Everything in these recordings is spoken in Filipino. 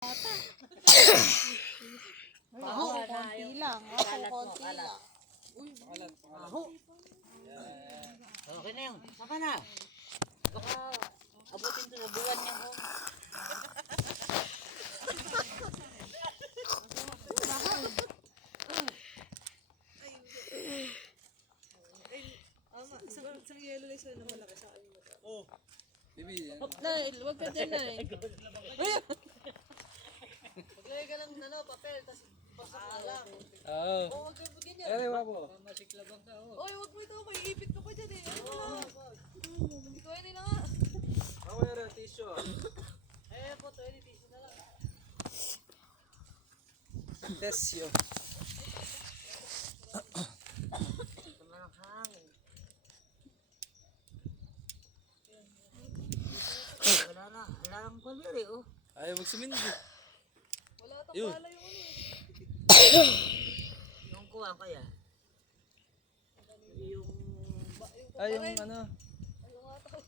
Ako, konti lang. Ako, konti lang. Uy, Aho. Okay na yun. Saka na. Baka abutin to sa buwan niya ko. isang yelo lang siya na malaki sa akin. Oh. Bibi. Dahil, wag ka dyan na eh. Maglagay ka ng papel, tapos pasok lang. Oo. Oo, wag kayo ganyan. Ewa po. Masiklabang ka. Oy, wag mo ito, may ipit ka pa dyan eh. Ano na? Ito ay nila nga. Ako yung tissue. Eh po, 20 piso na lang. Tessio. Ito na lang hangin. Wala na. Wala lang kulir eh oh. Ayaw magsumindi. Wala tang Yun. pala yung ano eh. Yung kuha kaya. Yung Ay, yung ano. Ano nga tawag?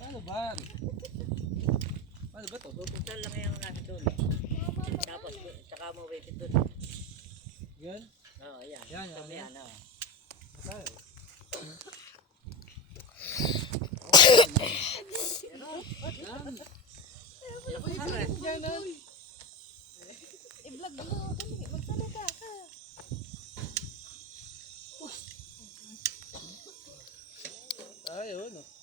Paano ba? Paano ba to? pupuntal lang yung nasa doon. Tapos saka mo wait doon. Yan? Oo, yan. Yan, Sabi yan. yan, oh. Tayo. I-vlog mo, dali. Magsalita ka. Tayo, no?